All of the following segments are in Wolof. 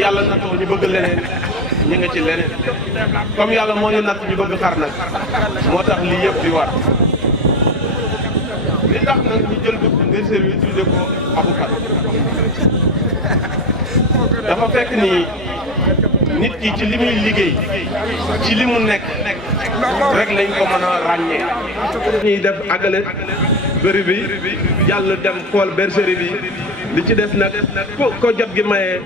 yàlla nattoo ñu bëgg leneen ñu nga ci leneen comme yàlla moo ñu natt ñu bëgg xar nag moo tax lii yëpp di war li tax nag ñu jël dugg ngir service tudde ko Aboukan dafa fekk ni nit ki ci li muy liggéey ci li mu nekk rek lañ ko mën a ràññee. ñuy def àggale bëri bi jàll dem xool bergerie bi li ci des nag ko jot gi maye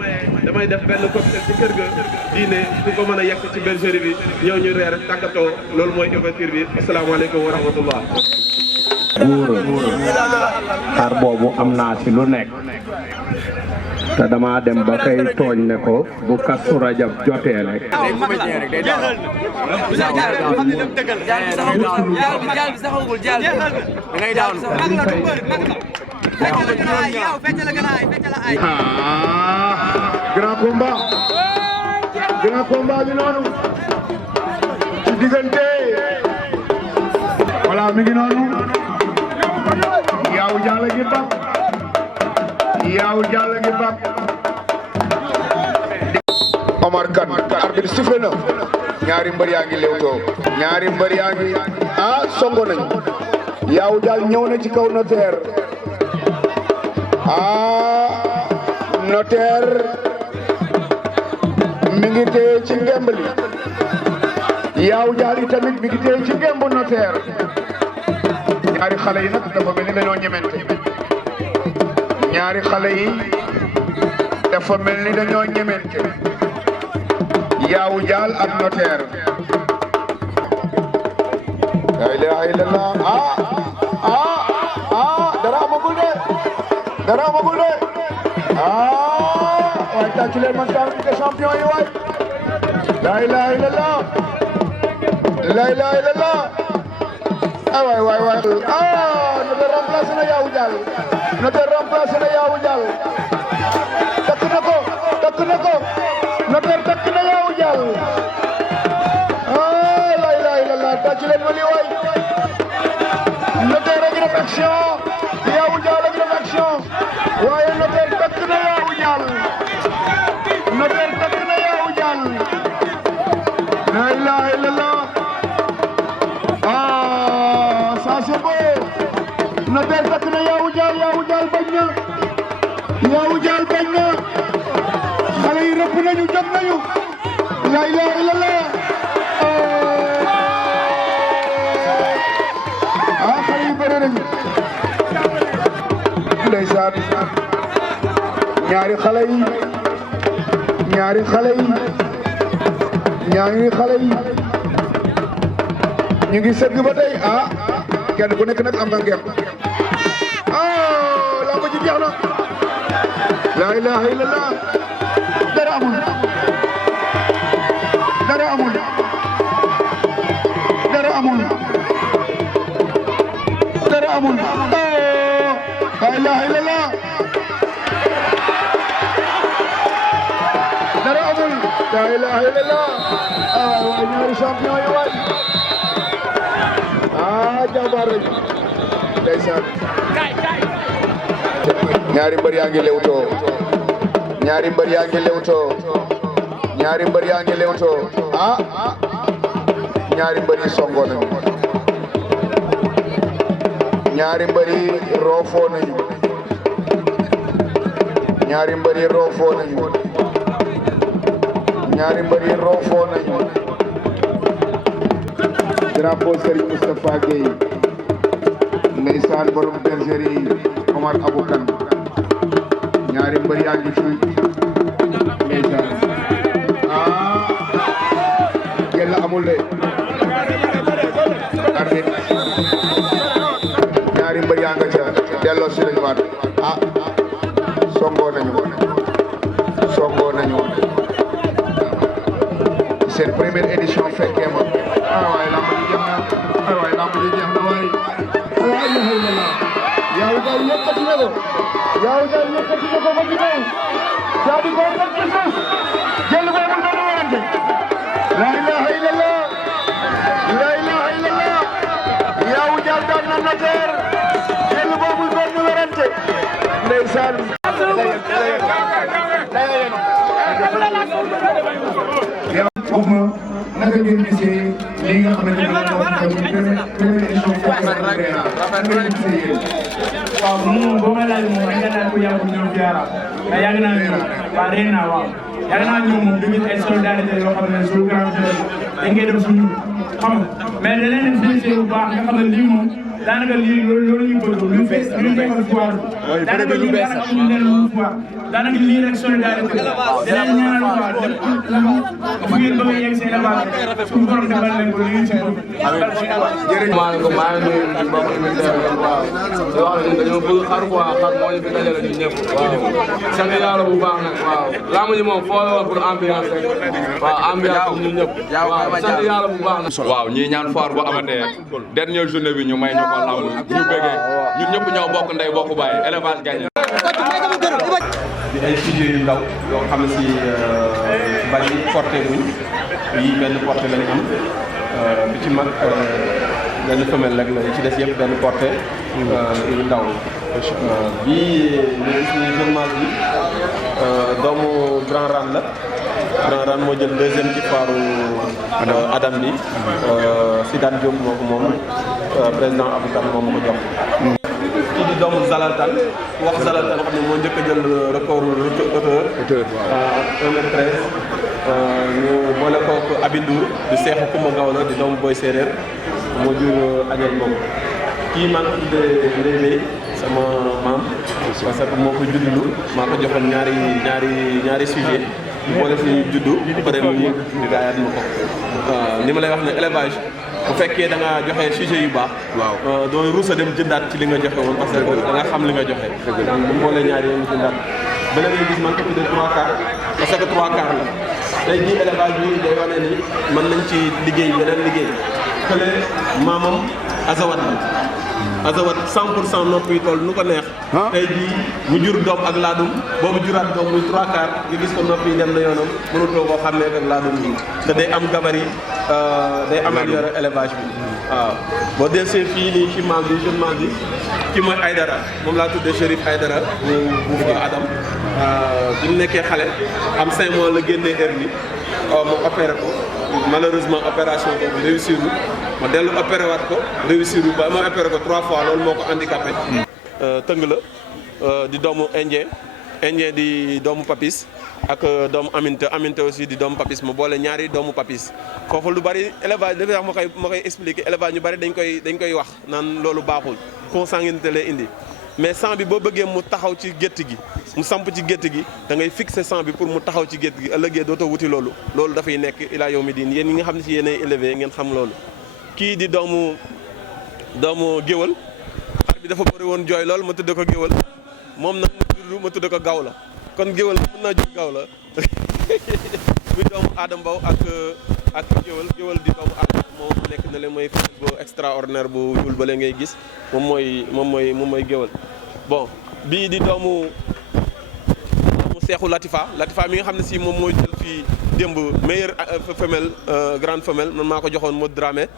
damay def benn cocktail ci kër ga diine ku ko mën a yekk ci bergerie bi ñëw ñu reer tàggatoo loolu mooy ouverture bi asalaamaaleykum wa rahmatullah. xar boobu am naa ci lu nekk te dama dem ba kay tooñ ne ko bu Kazu Rajab jotee rek grand combat bi noonu ci diggante voilà mi ngi noonu Yawou Dial gi bak Yawou Dial gi bak Omar Kane arbitre sifflé na ñaari mbër yaa ngi lewtoo ñaari mbër yaa ngi songo nañ Yawou Dial ñëw na ci kaw Notaire Notaire mi ngi téye ci ngemb li Yawou Dial yi tamit mi ngi téye ci ngemb Notaire ñaari xale yi nag dafa mel ni dañoo ñemente ñaari xale yi dafa mel ni dañoo ñemente Yawou Dial ak Notaire la ilaha illallah dara amagul de waaye tàccu leen man kaa Ligue des champions yi waay la ilaha illallah waay Notaire remplacé na Yawou Dial takk na ko Notaire takk na Yawou Dial la ilaha illallah tàccu leen ma lii waay Notaire ak def action Yawou Dial ak def action waaye Notaire takk na Yawou Dial la ilaha illallah ça c'est beau Notaire takk na Yawou Dial bañ na xale yi rëpp nañu jóg nañu la ilaha illallah xale yi bëre nañu ndeysaan ñaari xale yi ñu ngi sëgg ba tey kenn ku nekk nag am nga ngem lamb ji jeex na la ilaha illallah dara amul la ilaha illallah la ilaha illallah waay ñaari champion yi waay jàmbaar lañu ndeysaan ñaari mbër yaa ngi lewtoo ñaari mbër yaa ngi lewtoo ñaari mbër yi songo nañu ñaari mbër yi roofoo nañu ñaari mbër yi roofoo nañu drapeau Serigne Moustapha Gueye ndeysaan borom bergerie Omar Aboukan ñaari mbër yaa ngi fi ndeysaan jël amul de arbitre ñaari mbër yaa nga ca delloo si lañu waat songoo nañu seen première édition fekkee ma waay lamb ji jeex na waay Yawou Dial yëkkati na ko ba ci kaw daa di ko teg ci suuf jël boobu doon werante la ilaha illallah Yawou Dial daan na Notaire jël boobu doon werante ndeysaan ngeen gisee lii nga xamante ne moom première édition waaw moom boo ma laaj moom nga laaj ko yàgg ñëw Diarra mais yàgg naa ñëw waaw rëy naa waaw yàgg naa ñëw moom dañuy ay solidarité yoo xam ne suñu grand frère dañ koy def suñu xam mais da leen félicité bu baax nga xam ne lii moom daanaka lii loolu ñu bëgg lu fees lu feesal foire daanaka lii daanaka amuñu leen lu foire daanaka lii rek solidarité da leen ñaanal quoi dem fu ngeen bëgg a yegg seen avance suñu borom defal leen ko li ngeen si bëgg maa ngi nuyu mbokk yi waaw di wax ne dañoo bëgg xar quoi xar moo ñu fi dajale ñun ñëpp waaw sant yàlla bu baax nag waaw laa ma ji moom foo la woon pour ambiance rek waaw ambiance ñun ñëpp waaw sant yàlla bu baax nag waaw ñii ñaan foire bu amatee dernière journée bi ñu may ñu ko lamb ñu bëggee ñun ñëpp ñoo bokk ndey bokk baay élevage gagné. di ay sujets yu ndaw yoo xam ne si bari porté buñ yi benn porté lañ am bi ci mag benn femelle rek la ci des yëpp benn porté yu ndaw bii ñu suñu jeune bi doomu Grand Ran la Grand Ran moo jël deuxième ci foiru Adam bi Sidane Diop moo ko moom président Abou Kane moom ko jox kii di doomu Zalaltan wax Zalaltan xam ne moo njëkk a jël record hauteur 1m13 ñu boole kook Abindour di seexu Kumba Gawla di doomu Boy Séeréer moo jur ajal moom kii maa ngi tuddee Ndeye sama maam parce que moo ko juddulu maa ko joxoon ñaari sujet ñu boole si juddu pare mu di gaayaat ma ko ni ma lay wax ne élevage bu fekkee da nga joxe sujet yu baax doo ruus a dem jëndaat ci li nga joxe woon parce que da nga xam li nga joxe donc bu boolee ñaari yoon jëndaat beneen nga gis man ko tuddee 3 quarts parce que 3 quarts la tey jii élevage bi day wane ni mën nañ ci liggéey yeneen liggéey kële maamam azawat la azawat 100% nopp yi toll nu ko neex tey jii mu jur doom ak laadum boobu juraat doom muy 3 quarts nga gis ko nopp yi dem na yoonam mënutoo koo xam ne ak laadum bi te day am gabarit day amélioré élevage bi waaw boo desee fii nii ci maal bi jeune maal bi ki mooy Aydara moom laa tuddee Chérif Aydara bu fa Adam bi mu nekkee xale am 5 mois la génnee hernie mu opéré ko malheureusement opération boobu réussir ma dellu opéré waat ko réussir ba ma opéré ko 3 fois loolu moo ko handicapé tëng la di doomu indien di doomu papis ak doomu aminte aussi di doomu papis ma boole ñaari doomu papis foofu lu bari élevage dafay wax ma koy expliquer élevage ñu bari dañ koy wax naan loolu baaxul consanguinité lay indi mais sang bi boo bëggee mu taxaw ci gétt gi mu samp ci gétt gi da ngay fixer sang bi pour mu taxaw ci gétt gi ëllëgee dootoo wuti loolu dafay nekk ilaa yow mi diin yéen ñi nga xam ne si yéenay élevé ngeen xam loolu kii di doomu géwal xar bi dafa bëri woon jooy loolu ma tudde ko géwal moom nag ma tudde ko gaw la kon géwal mën naa jur gaw la muy doomu Adam Mbow ak géwal di doomu Adam moom nekk na leen mooy femelle bu extraordinaire bu ñuul ba leen ngay gis moom mooy géwal bon bii di doomu seexu Latifa mi nga xam ne si moom mooy jël fii démb meilleure femelle grande femelle man maa ko joxoon Modou Dramé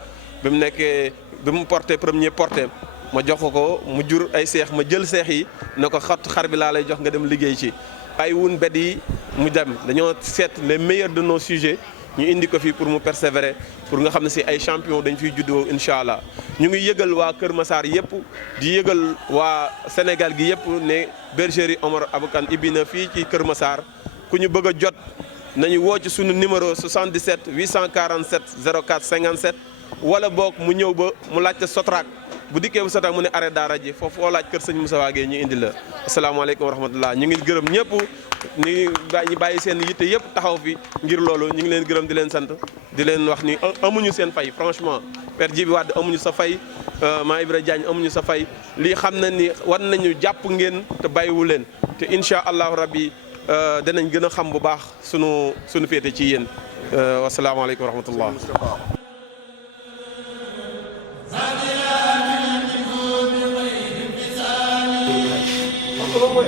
bi mu porté premier porté ma jox ko mu jur ay seex ma jël seex yi ne ko xar bi laa lay jox nga dem liggéey ci ay wun bet yi mu dem dañoo seet les meilleurs de nos sujets ñu indi ko fii pour mu persévérer pour nga xam ne si ay champion dañ fiy juddoo incha allah ñu ngi yëgal waa Kër Massar yëpp di yëgal waa Sénégal gi yëpp ne bergerie Omar Abou Kane ibbi na fii ci Kër Massar ku ñu bëgg a jot nañu woo ci sunu numéro 77 847 04 57 wala boog mu ñëw ba mu laajte Sotrac bu dikkee bu Sotrac mu ne arrêt daara ji foofu foo laaj kër sëñ Moussa Wagué ñu indi la asalaamaaleykum wa rahmatullah ñu ngi gërëm ñëpp ñu bàyyi seen yitte yëpp taxaw fi ngir loolu ñu ngi leen gërëm di leen sant di leen wax ni amuñu seen fay franchement Père Djibi Wade amuñu sa fay maa Ibra Diagne amuñu sa fay lii xam na ni war nañu jàpp ngeen te bàyyiwu leen te incha allahu rabbi danañ gën a xam bu baax sunu féete ci yéen wasalaamaaleykum wa rahmatullah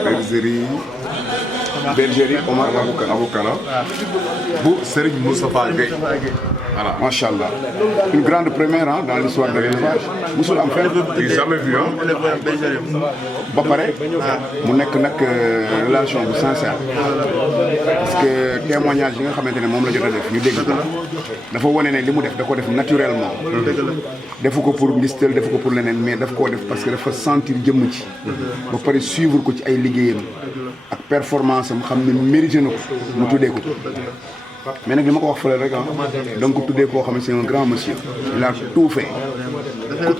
bergerie bergerie Omar Abou Kana bu Serigne Moustapha Gueye. Voilà. Macha Allah, une grande première dans l'histoire de l'élevage. musul am fenn. Jamais vu ba pare mu nekk nag relation bu sincère parce que témoignage yi nga xamante ne moom la jot a def ñu dégg ko dafa wane ne li mu def da ko def naturellement. defu ko pour ngistal defu ko pour leneen mais daf koo def parce que dafa sentir jëmm ci. ba pare suivre ko ci ay liggéeyam ak performance am xam ne mérité na ko mu tuddee ko. mais nag li ma ko wax fële rek donc tuddee koo xam ne c'est un grand monsieur. il a tout fait. ku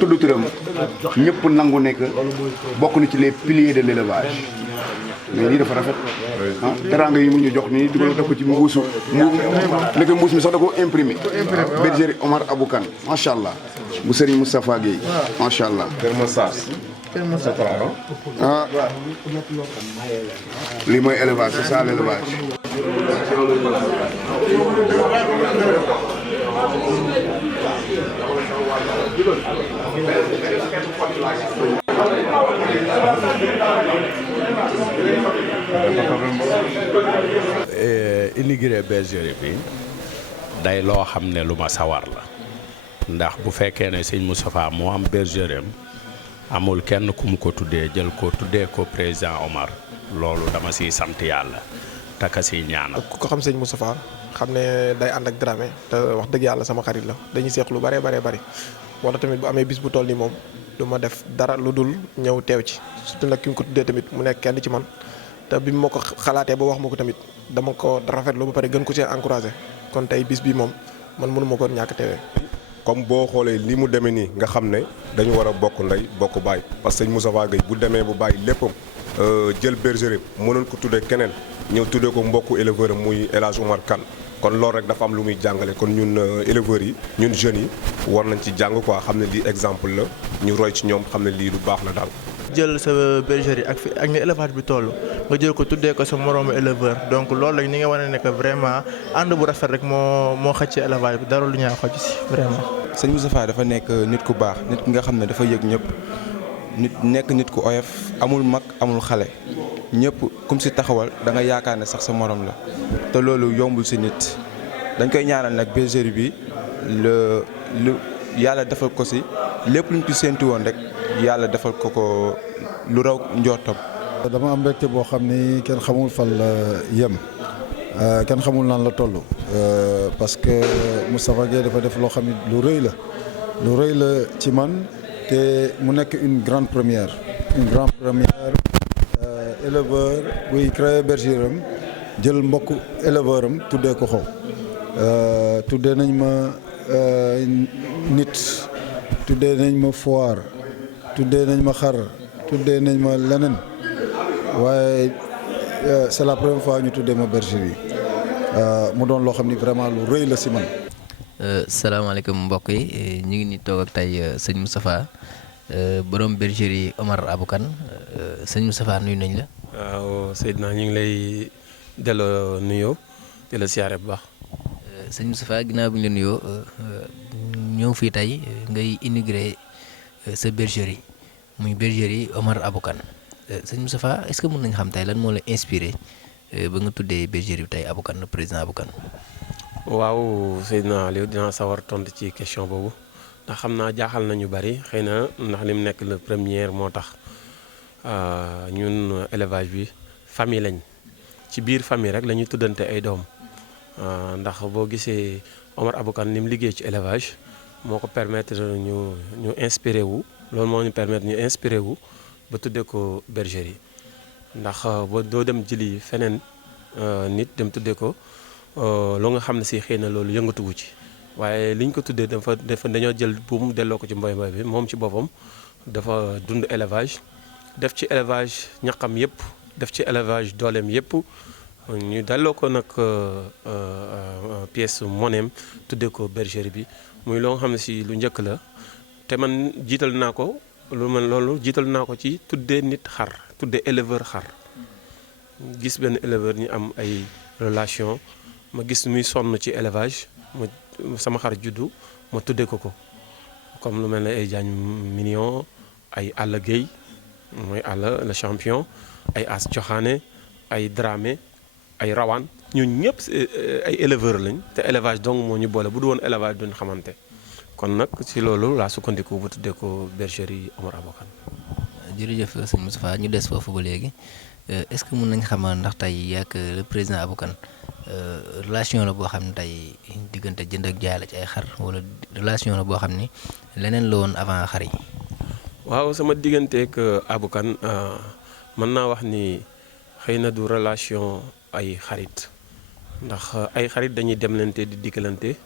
tudd turam ñëpp nangu nekk bokk na ci les piliers de l'élevage. mais lii dafa rafet. teraanga yi mu ñu jox nii dugal def ko ci mbuusu nekk mbuus mi sax da ko imprimé. bergerie Omar Abou Kane macha allah. bu Serigne Moustapha Gueye macha allah. ah lii mooy élevage c'est ça l'élevage. immigré bergerie bi day loo xam ne lu ma sawar la ndax bu fekkee ne sëñ Moustapha moo am bergerie am amul kenn ku mu ko tuddee jël ko tuddee ko président Omar loolu dama siy sant yàlla taka siy ñaanal. ku ko xam sëñ Moustapha xam ne day ànd ak Dramé te wax dëgg yàlla sama xarit la dañuy seex lu bare wala tamit bu amee bis bu toll nii moom du ma def dara lu dul ñëw teew ci surtout nag ki nga ko tuddee tamit mu nekk kenn ci man te bi ma ko xalaatee ba wax ma ko tamit dama ko rafetlu ba pare gën ko see encouragé kon tey bis bi moom man mënu ma ko ñàkk teewee. comme boo xoolee li mu demee nii nga xam ne dañu war a bokk ndey bokk baay parce que sëñ Moustapha Gueye bu demee bu bàyyi léppam jël bergerie mënoon ko tuddee keneen ñëw tuddee ko mbokku éleveur am muy El Hadj Omar Kane kon loolu rek dafa am lu muy jàngale kon ñun éleveurs yi ñun jeunes yi war nañ ci jàng quoi xam ne lii exemple la ñu roy ci ñoom xam ne lii lu baax la daal. jël sa bergerie ak ni élevage bi toll nga jël ko tuddee ko sa moroomu éleveur donc loolu la ni nga wane ne que vraiment ànd bu rafet rek moo xëcc ci élevage bi dara lu ñaaw xëcc si vraiment. sëñ Moustapha dafa nekk nit ku baax nit ki nga xam ne dafa yëg ñëpp nekk nit ku oyof amul mag amul xale ñëpp kum si taxawal da nga yaakaar ne sax sa morom la te loolu yombul si nit dañ koy ñaanal nag bergerie bi lu yàlla defal ko si lépp luñ ci séntu woon rek yàlla defal ko lu raw njortam. dama am mbégte boo xam ni kenn xamul fan la yem kenn xamul nan la toll parce que Moustapha Gueye dafa def loo xam ni lu rëy la ci man te mu nekk une grande première éleveur buy créer bergerie am jël mbokk éleveur am tuddee ko xaw tuddee nañ ma nit tuddee nañ ma foire tuddee nañ ma xar tuddee nañ ma leneen waaye c'est la première fois ñu tuddee ma bergerie mu doon loo xam ni vraiment lu rëy la si man. salaamaaleykum mbokk yi ñu ngi ni toog ak tey sëñ Moustapha borom bergerie Omar Abou Kane sëñ Moustapha nuyu nañ la. waaw Seydina ñu ngi lay delloo nuyoo di la siyaare bu baax. sëñ Moustapha ginnaaw bi ñu la nuyoo ñëw fii tey ngay inauguré sa bergerie muy bergerie Omar Abou Kane sëñ Moustapha est-ce que mën nañ xam tey lan moo la inspiré ba nga tuddee bergerie bi tey Abou Kane président Abou Kane. waaw Seydina Aliou dinaa sawar tontu ci question boobu ndax xam naa jaaxal nañu bari xëy na ndax li mu nekk le premier moo tax ñun élevage bi famille lañ ci biir famille rek la ñuy tuddante ay doom ndax boo gisee Omar Abou Kane ni mu liggéey ci élevage moo ko permettre ñu inspiré wu loolu moo ñu permettre ñu inspiré wu ba tuddee ko bergerie ndax boo doo dem jëli feneen nit dem tuddee ko loo nga xam ne si xëy na loolu yëngatuwu ci waaye liñ ko tuddee dafa dañoo jël buum delloo ko ci mboy bi moom ci boppam dafa dund élevage def ci élevage ñaqam yëpp def ci élevage dooleem yëpp ñu delloo ko nag pièce moneem tuddee ko bergerie bi muy loo nga xam ne si lu njëkk la te man jiital naa ko loolu jiital naa ko ci tuddee nit xar tuddee éleveur xar gis benn éleveur ñu am ay relation ma gis muy sonn ci élevage sama xar juddu ma tuddee ko comme lu mel ne ay Diagne Mignon ay Alla Gueye mooy Alla le champion ay As Coxaane ay Dramé ay Rawaan ñun ñëpp ay éleveurs lañ te élevage donc moo ñu boole bu du woon élevage duñ xamante kon nag ci loolu laa sukkandiku bu tuddee ko bergerie Omar Aboukane. jërëjëf sëñ Moustapha ñu des foofu ba léegi est-ce que mën nañ xamal ndax tey ak le président Aboukane relation la boo xam ne tey diggante jënd ak jaay la ci ay xar wala relation la boo xam ni leneen la woon avant xar yi. waaw sama digganteeg Aboukane mën naa wax ni xëy na du relation ay xarit ndax ay xarit dañuy demlante di dikkalante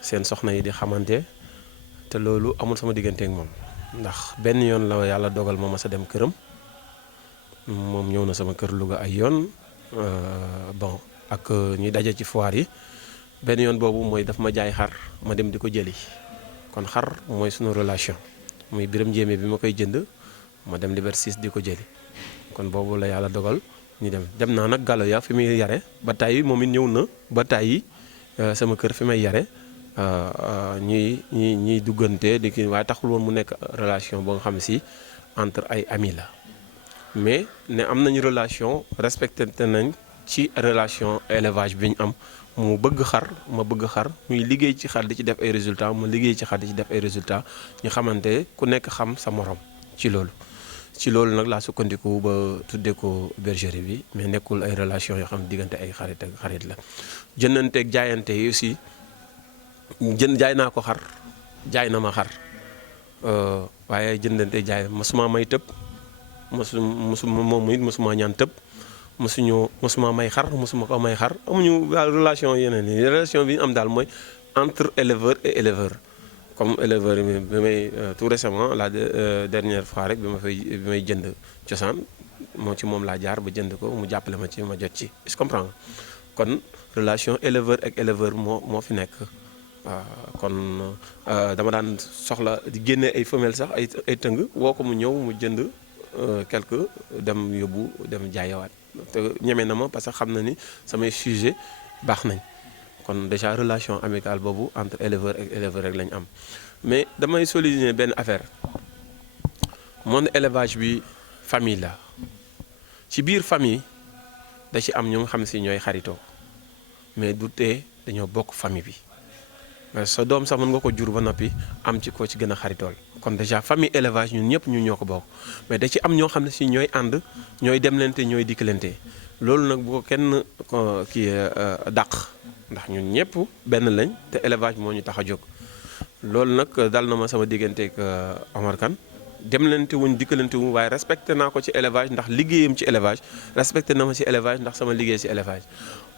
seen soxna yi di xamante te loolu amul sama digganteeg moom ndax benn yoon la yàlla dogal ma mas a dem këram moom ñëw na sama kër Louga ay yoon bon ak ñuy daje ci foire yi benn yoon boobu mooy daf ma jaay xar ma dem di ko jëli kon xar mooy sunu relation muy biram njéeme bi ma koy jënd ma dem Liberté 6 di ko jëli kon boobu la yàlla dogal ñu dem naa nag Gallo ya fi muy yare ba tàyyi moom it ñëw na ba tàyyi sama kër fi may yare ñuy duggante di kii waaye taxul woon mu nekk relation boo nga xam si entre ay amis la mais ne am nañu relation respecté nañ ci relation élevage bi ñu am mu bëgg xar ma bëgg xar muy liggéey ci xar di ci def ay résultats mu liggéey ci xar di ci def ay résultats ñu xamante ku nekk xam sa morom ci loolu nag laa sukkandiku ba tuddee ko bergerie bi mais nekkul ay relation yoo xam diggante ay xarit ak xarit la jëndanteeg jaayante yi aussi jaay naa ko xar jaay na ma xar waaye jëndante jaay mosuma may tëb moom it mosuma ñaan tëb mosuma may xar mosuma ko may xar amuñu daal relation yeneen yi relation bi ñu am daal mooy entre éleveur et éleveur comme éleveur bi may tout récemment la dernière fois rek bi may jënd cosaan moo ci moom laa jaar ba jënd ko mu jàppale ma ci ma jot ci est-ce que comprendre kon relation éleveur ak éleveur moo fi nekk kon dama daan soxla di génne ay femelles sax ay tëng woo ko mu ñëw mu jënd quelque dem yóbbu dem jaayawaat te ñeme na ma parce que xam na ni samay sujet baax nañ kon déjà relation amicale boobu entre éleveur ak éleveur rek lañ am mais damay souligner benn affaire monde élevage bi famille la ci biir famille da ci am ñu nga xam si ñooy xaritoo mais du tee dañoo bokk famille bi mais sa doom sax mën nga ko jur ba noppi am ci ko ci gën a xaritool kon déjà famille élevage ñun ñëpp ñu ñoo ko bokk mais da ci am ñoo xam ne si ñooy ànd ñooy demlante ñooy dikkalante loolu nag bu ko kenn kii dàq ndax ñun ñëpp benn lañ te élevage moo ñu tax a jóg loolu nag dal na ma sama digganteeg Omar Kane demlante wuñ dikkalante wuñ waaye respecté naa ko ci élevage ndax liggéeyam ci élevage respecté na ma ci élevage ndax sama liggéey ci élevage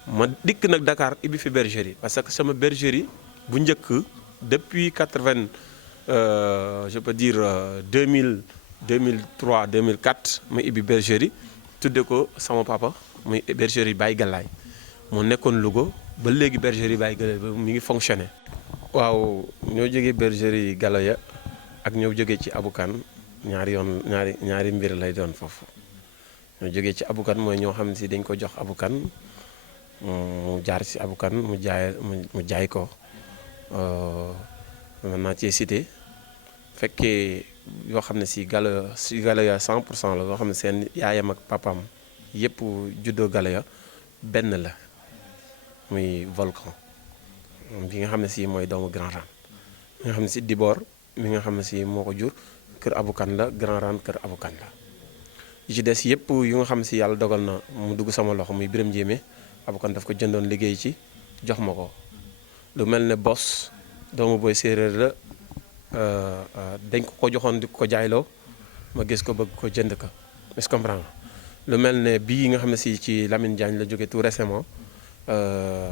ma dikk nag Dakar ibbi fi bergerie parce que sama bergerie bu njëkk depuis 80 je peux dire 2003 2004 ma ibbi bergerie tudde ko sama papa muy bergerie Baye Galaye mu nekkoon Louga ba léegi bergerie Baye Galaye ba mi ngi fonctionné. waaw ñoo jógee bergerie Galoya ak ñoo jógee ci Aboukane ñaari mbir lay doon foofu ñoo jógee ci Aboukane mooy ñoo xam ne si dañ ko jox Aboukane mu jaar ci Aboukane mu jaay ko. mën naa cee cité fekkee yoo xam ne si Galoya 100% la yoo xam ne seen yaayam ak papaam yëpp juddoo Galoya benn la muy Volcan bi nga xam ne si mooy doomu Grand Rane mi nga xam ne si Dibor mi nga xam ne si moo ko jur kër Aboukane la Grand Rane kër Aboukane la yi ci des yëpp yu nga xam ne si yàlla dogal na mu dugg sama loxo muy Biram Njéeme Aboukane daf ko jëndoon liggéey ci jox ma ko lu mel ne bos doomu booy séeréer la dañ ko joxoon di ko jaayloo ma gis ko bëgg ko jënd ko est-ce que comprendre lu mel ne bii nga xam ne si ci Lamine Diagne la jóge tout récemment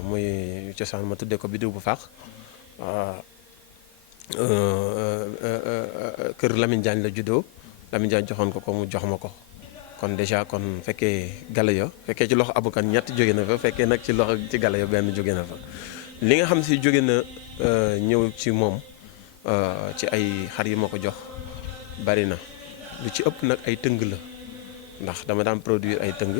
muy cosaan ma tuddee ko biddiw bu faax kër Lamine Diagne la juddoo Lamine Diagne joxoon ko mu jox ma ko kon déjà kon fekkee Galoya fekkee ci loxo Aboukane ñett jóge na fa fekkee nag ci loxo ci Galoya benn jóge na fa li nga xam si jóge na ñëw ci moom ci ay xar yi ma ko jox bari na lu ci ëpp nag ay tëng la ndax dama daan produire ay tëng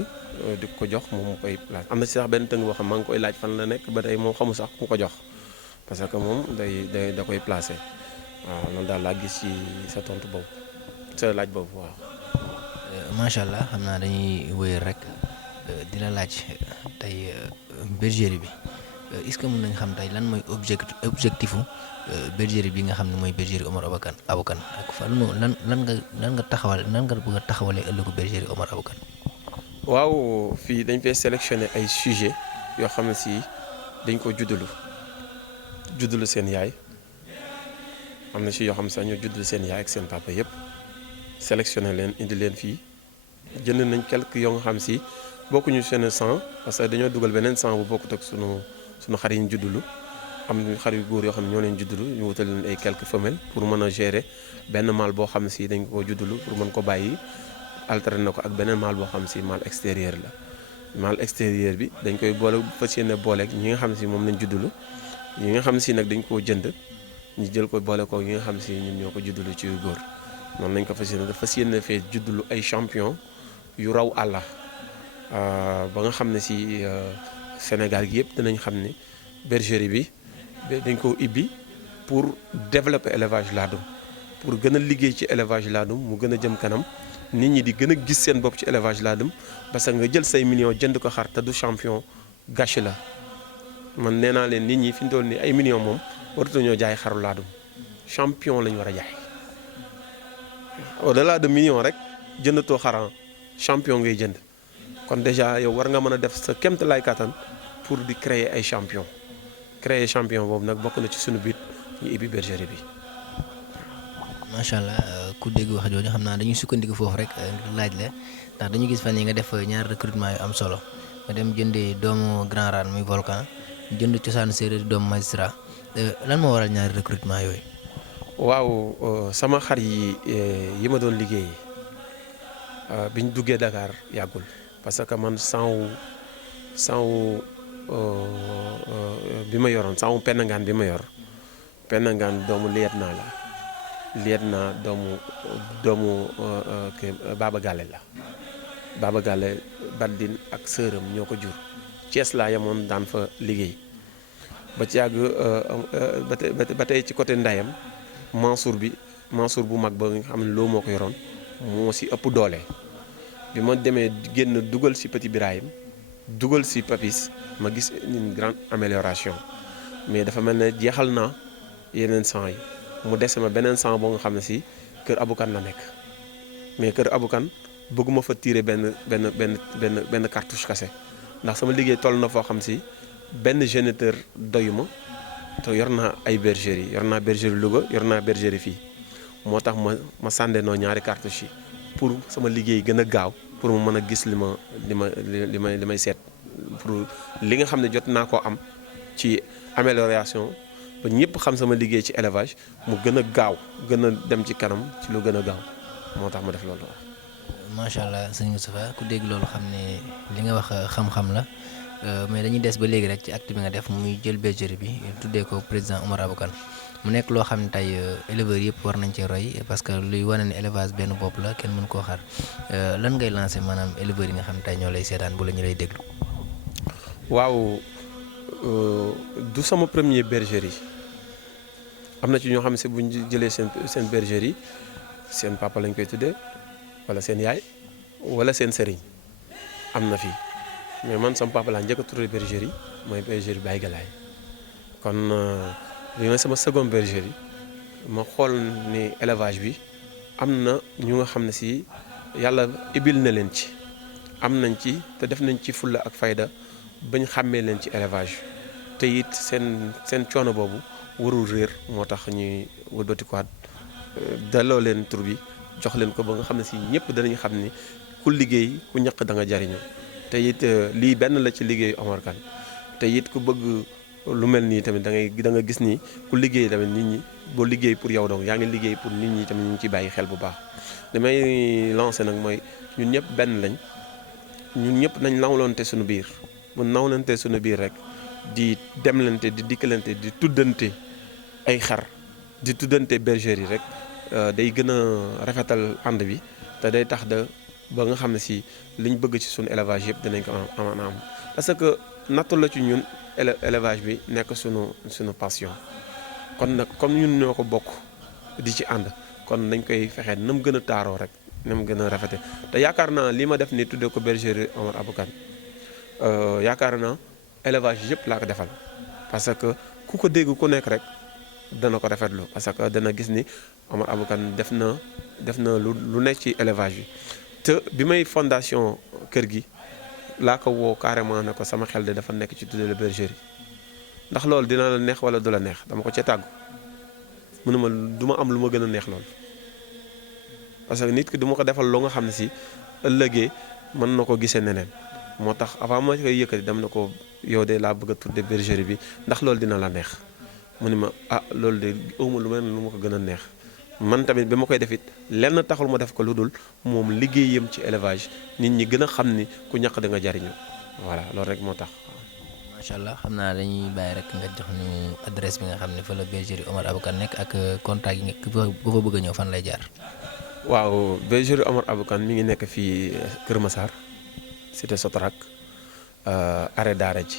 di ko jox moom mu koy place am na si sax benn tëng boo xam maa ngi koy laaj fan la nekk ba tey moom xamu sax ku ko jox parce que moom da koy placé waaw loolu daal laa gis ci sa tontu boobu sa laaj boobu waaw. macha allah xam naa dañuy wéyal rek la laaj tey bergerie bi est-ce que mën nañ xam tey lan mooy objectifu bergerie bi nga xam ne mooy bergerie Omar Aboukan ak fan lan nga taxawal nan nga bëgg a taxawalee ëllëgu bergerie Omar Aboukan. waaw fii dañ fay sélectionné ay sujets yoo xam ne si dañ ko juddalu seen yaay am na si yoo xam ne sax ñoo juddalu seen yaay ak seen papa yëpp sélectionné leen indi leen fii jënd nañ quelques yoo nga xam si bokkuñu seen sang parce que dañoo dugal beneen sang bu bokkut ak sunu xar yi ñu juddulu am xar yu góor yoo xam ne ñoo leen juddulu ñu wutal leen ay quelques femelles pour mën a gérer benn mâle boo xam ne si dañ ko juddulu pour mën ko bàyyi alterné na ko ak beneen mâle boo xam ne si mâle extérieur la mâle extérieur bi dañ koy boole fas yéene booleeg ñi nga xam ne si moom lañ juddulu ñi nga xam ne si nag dañ koo jënd ñu jël ko boole ko ñi nga xam ne si ñun ñoo ko juddulu ci góor noonu lañ ko fas yéene fee juddulu ay champion yu raw àlla ba nga xam ne si Sénégal gi yëpp dinañ xam ne bergerie bi dañ ko ibbi pour développer élevage laadum pour gën a liggéey ci élevage laadum mu gën a jëm kanam nit ñi di gën a gis seen bopp ci élevage laadum parce que nga jël say millions jënd ko xar te du champion gâché la man nee naa leen nit ñi fi ñu toll nii ay millions moom waratuñoo jaay xaru laadum champion lañ war a jaay au-delà de millions rek jëndatoo xaran champion ngay jënd kon déjà yow war nga mën a def sa kéemtalaay kattan pour di créer ay champion boobu nag bokk na ci suñu biit ñu ibbi bergerie bi. macha allah ku dégg wax jooju xam naa dañuy sukkandiku foofu rek laaj la ndax dañu gis fan yi nga def ñaari recrutement yu am solo nga dem jëndee doomu Grand Rane muy Volcan jënd cosaanu séeréer doomu magistrat lan moo waral ñaari recrutement yooyu. waaw sama xar yi ma doon liggéey biñ duggee Dakar yàggul parce que man sanwu bi ma yoroon sanwu penangaan bi ma yor penangaan doomu lieutenant la lieutenant doomu Baba Gale la Baba Gale Badine ak sëram ñoo ko jur Thiès laa yemoon daan fa liggéey ba ci yàgg ba tey ci côté ndayam Mansour bu mag ba nga xam ne loo moo ko yoroon moo si ëpp doole bi ma demee génn dugal si Petit Birahim dugal si Papis ma gis une grande amélioration mais dafa mel ne jeexal naa yeneen sang yi mu dese ma beneen sang boo nga xam ne si kër Aboukan la nekk mais kër Aboukan bëgguma fa tirer benn cartouche kase ndax sama liggéey toll na foo xam si benn géniteur doyuma te yor naa ay bergerie yor naa bergerie Louga yor naa bergerie fii moo tax ma sàndenoo ñaari cartouche yi pour sama liggéey gën a gaaw pour mu mën a gis li may seet pour li nga xam ne jot naa koo am ci amélioration ba ñëpp xam sama liggéey ci élevage mu gën a gaaw gën a dem ci kanam ci lu gën a gaaw moo tax ma def loolu. macha allah sëñ Moustapha ku dégg loolu xam ne li nga wax xam-xam la mais dañuy des ba léegi rek ci acte bi nga def muy jël bergerie bi tuddee ko président Omar Aboukan mu nekk loo xam ne tey éleveurs yëpp war nañ ci roy parce que luy wane ne élevage benn bopp la kenn mën koo xaar lan ngay lancé maanaam éleveurs yi nga xam ne tey ñoo lay seetaan bu la ñu lay déglu. waaw du sama premier bergerie am na ci ñoo xam ne si bu ñu jëlee seen bergerie seen papa lañ koy tuddee wala seen yaay wala seen sëriñ am na fi mais man sama papa laa njëkk a tuddee bergerie mooy bergerie Baye Galaye kon. bi nga sama seconde bergerie ma xool ni élevage bi am na ñu nga xam ne si yàlla ibil na leen ci am nañ ci te def nañ ci fulla ak fayda bañ xàmmee leen ci élevage te it seen coono boobu warul réer moo tax ñuy wëlbatikuwaat delloo leen tur bi jox leen ko ba nga xam ne si ñëpp danañ xam ni ku liggéey ku ñaq da nga jariñoo te it lii benn la ci liggéeyu Omar Kane te it ku bëgg lu mel nii tamit da nga gis ni ku liggéey tamit nit ñi boo liggéey pour yow donc yaa ngi liggéey pour nit ñi tamit ñu ngi ciy bàyyi xel bu baax damay lancé nag mooy ñun ñëpp benn lañ ñun ñëpp nañ nawlante suñu biir mun nawlante suñu biir rek di demlante di dikkalante di tuddante ay xar di tuddante bergerie yi rek day gën a rafetal ànd bi te day tax ba nga xam ne si liñ bëgg ci suñu élevage yëpp dinañ ko am parce que nattu la ci ñun élevage bi nekk suñu passion kon nag comme ñun ñoo ko bokk di ci ànd kon nañ koy fexe na mu gën a taaroo rek na mu gën a rafete te yaakaar naa li ma def ni tuddee ko bergerie Omar Aboukan yaakaar naa élevage yëpp laa ko defal parce que ku ko dégg ku nekk rek dana ko rafetlu parce que dana gis ni Omar Abou Kane def na lu nekk ci élevage bi te bi may fondation kër gi laa ko woo carrément ne ko sama xel de dafa nekk ci tuddee la bergerie ndax loolu dina la neex wala du la neex dama ko ca tàggu mu ne ma du ma am lu ma gën a neex loolu parce que nit ki du ma ko defal loo nga xam ne si ëllëgee mën na ko gisee neneen moo tax avant ma koy yëkkati dem na ko yow de laa bëgg a tudde bergerie bi ndax loolu dina la neex mu ne ma ah loolu de awma lu mel lu ma ko gën a neex man tamit bi ma koy def it lenn taxul ma def ko lu dul moom liggéeyam ci élevage nit ñi gën a xam ni ku ñaq da nga jariñu voilà loolu rek moo tax. macha allah xam naa dañuy bàyyi rek nga jox ñu adresse bi nga xam ne fa la bergerie Omar Abou Kane nekk ak contact yi ku fa bëgg a ñëw fan lay jaar. waaw bergerie Omar Abou Kane mi ngi nekk fii Kër Massar cité Sotrac arrêt daara ji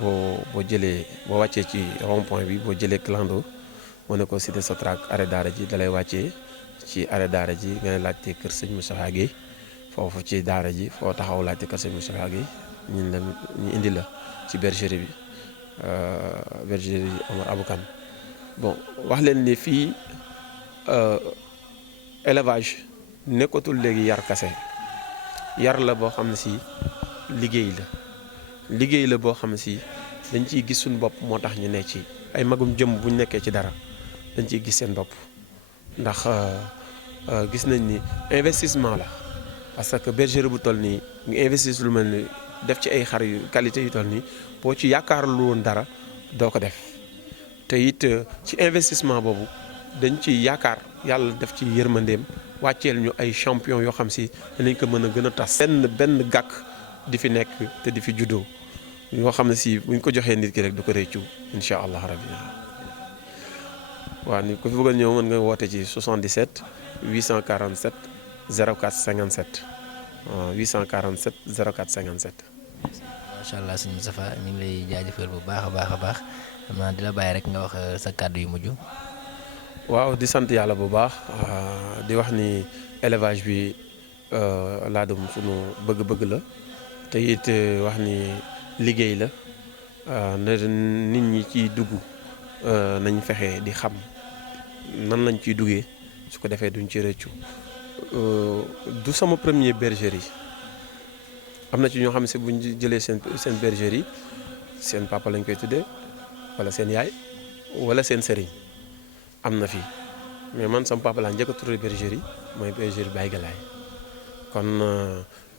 boo wàccee ci rond point bi boo jëlee clando moo ne ko cité Sotrac arrêt daara ji dalay wàccee ci arrêt daara ji nga laajte kër sëñ Moustapha Guèye foofu ci daara ji foo taxaw laajte kër sëñ Moustapha Guèye ñu indi la ci bergerie bi bergerie Omar Abou Kane bon wax leen ni fii élevage nekkatul léegi yar kase yar la boo xam ne si liggéey la boo xam ne si dañ ciy gis suñu bopp moo tax ñu ne ci ay magum jëm bu ñu nekkee ci dara dañ ciy gis seen bopp ndax gis nañ ni investissement la parce que bergerie bu toll nii nga investir lu mel ni def ci ay xar yu qualité yu toll nii boo ci yaakaarul woon dara doo ko def te it ci investissement boobu dañ ci yaakaar yàlla def ci yërmandeem wàcceel ñu ay champion yoo xam si danañ ko mën a gën a tas benn gàkk di fi nekk te di fi juddoo yoo xam ne si buñ ko joxee nit ki rek du ko réccu incha allah rabbi waaw ni ku fi bëgg a ñëw mën nga woote ci 77 847 04 57 847 04 57. macha allah sëñ Moustapha ñu ngi lay jaajëfal bu baax a baax xam naa di la bàyyi rek nga wax sa kàddu yu mujj. waaw di sant yàlla bu baax di wax ni élevage bi laadum sunu bëgg-bëgg la te it wax ni liggéey la na nit ñi ciy dugg nañ fexe di xam nan lañ ciy duggee su ko defee duñ ci rëccu du sama premier bergerie am na ci ñoo xam ne si buñ jëlee seen bergerie seen papa lañ koy tuddee wala seen yaay wala seen sëriñ am na fi mais man sama papa laa njëkk a tuddee bergerie mooy bergerie Baye Galaye kon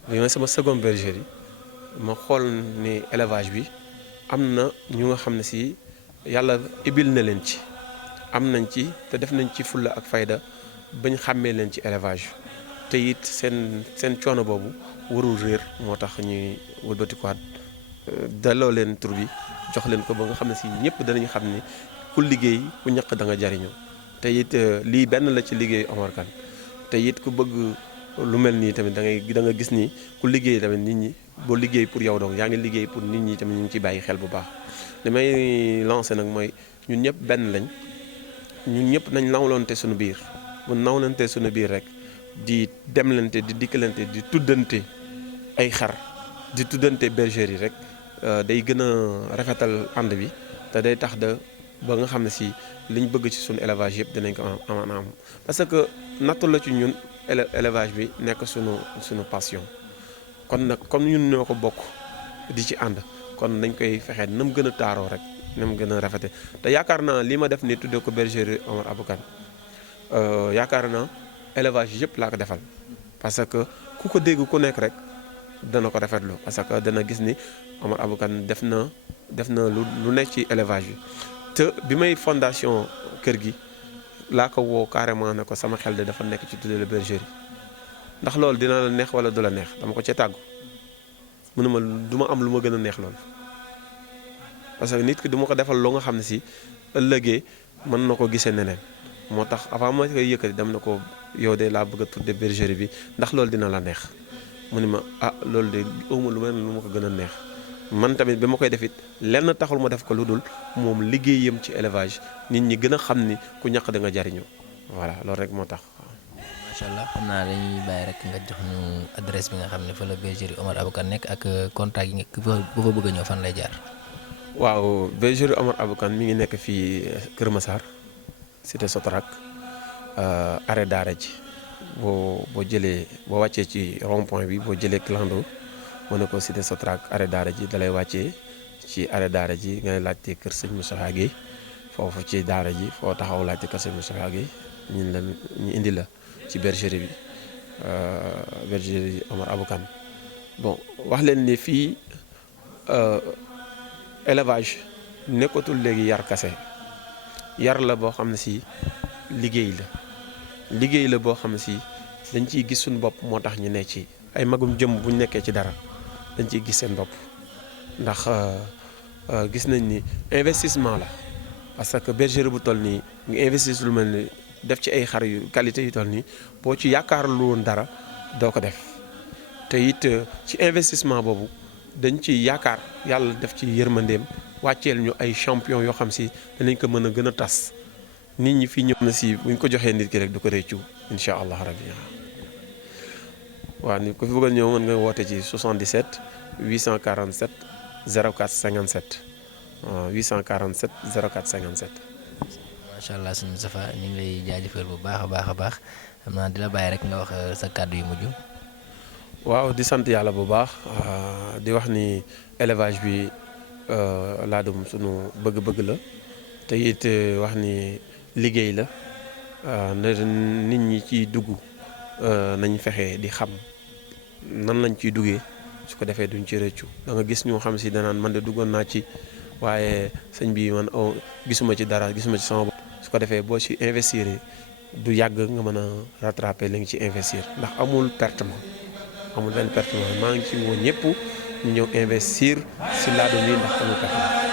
bi mooy sama second bergerie ma xool ni élevage bi am na ñu nga xam ne si yàlla ibil na leen ci am nañ ci te def nañ ci fulla ak fayda bañ xàmmee leen ci élevage te it seen coono boobu warul réer moo tax ñuy wëlbatikuwaat delloo leen tur bi jox leen ko ba nga xam ne si ñëpp danañ xam ni ku liggéey ku ñaq da nga jariñu te it lii benn la ci liggéey Omar Kane te it ku bëgg lu mel nii tamit da nga gis ni ku liggéey tamit nit ñi boo liggéey pour yow donc yaa ngi liggéey pour nit ñi tamit ñu ngi ci bàyyi xel bu baax li may lancé nag mooy ñun ñëpp benn lañ ñun ñëpp nañ nawlante suñu biir mun nawlante suñu biir rek di demlante di dikkalante di tuddante ay xar di tuddante bergerie yi rek day gën a rafetal ànd bi te day tax ba nga xam ne si liñ bëgg ci suñu élevage yëpp dinañ ko am parce que nattu la ci ñun élevage bi nekk suñu passion kon nag comme ñun ñoo ko bokk di ci ànd kon dañ koy fexe na mu gën a taaroo rek na mu gën a rafete te yaakaar naa li ma def ni tuddee ko bergerie Omar Abou Kane yaakaar naa élevage yëpp laa ko defal parce que ku ko dégg ku nekk rek dana ko rafetlu parce que dana gis ni Omar Abou Kane def na lu nekk ci élevage bi te bi may fondation kër gi laa ko woo carrément ne ko sama xel de dafa nekk ci tuddee la bergerie ndax loolu dina la neex wala du la neex dama ko ca tàggu mu ne ma du ma am lu ma gën a neex loolu parce que nit ki du ma ko defal loo nga xam ne si ëllëgee mën na ko gisee neneen moo tax avant ma koy yëkkati dem na ko yow de laa bëgg a tudde bergerie bi ndax loolu dina la neex mu ne ma ah loolu de awma lu mel lu ma ko gën a neex man tamit bi ma koy def it lenn taxul ma def ko lu dul moom liggéeyam ci élevage nit ñi gën a xam ni ku ñaq da nga jariñu voilà loolu rek moo tax. macha allah xam naa dañuy bàyyi rek nga jox ñu adresse bi nga xam ne fa la bergerie Omar Abou Kane nekk ak contact yi nga bu fa bëgg a ñëw fan lay jaar. waaw bergerie Omar Abou Kane mi ngi nekk fii Kër Massar cité Sotrac arrêt daara ji boo wàccee ci rond point bi boo jëlee clando moo ne ko cité Sotrac arrêt daara ji dalay wàccee ci arrêt daara ji ngay laajte kër sëñ Moustapha Guèye foofu ci daara ji foo taxaw laajte kër sëñ Moustapha Guèye ñu indi la ci bergerie bi bergerie Omar Abou Kane bon wax leen ni fii élevage nekkatul léegi yar kase yar la boo xam ne si liggéey la boo xam ne si dañ ciy gis suñu bopp moo tax ñu ne ci ay magum jëm bu ñu nekkee ci dara dañ ciy gis seen bopp ndax gis nañ ni investissement la parce que bergerie bu toll nii nga investir lu mel ni def ci ay xar yu qualité yu toll nii boo ci yaakaarul woon dara doo ko def te it ci investissement boobu dañ ci yaakaar yàlla def ci yërmandeem wàcceel ñu ay champion yoo xam si danañ ko mën a gën a tas nit ñi fii ñëw na si buñ ko joxee nit ki rek du ko réccu incha allah rabbi waaw ni ko fi bëggal ñëw mën nga woote ci 77 847 04 57 847 04 57. macha allah sëñ Moustapha ñu ngi lay jaajëfal bu baax a baax xam naa di la bàyyi rek nga wax sa kàddu yu mujj. waaw di sant yàlla bu baax di wax ni élevage bi laadum sunu bëgg-bëgg la te it wax ni liggéey la na nit ñi ciy dugg nañ fexe di xam nan lañ ciy duggee su ko defee duñ ci rëccu da nga gis ñoo xam si danaan man de duggoon naa ci waaye sëñ bi man gisuma ci dara gisuma ci sama bopp su ko defee boo ci investir du yàgg nga mën a rattraper li nga ci investir ndax amul pertement amul benn pertement maa ngi ci woo ñëpp ñu ñëw investir si laadum yi ndax amul pertement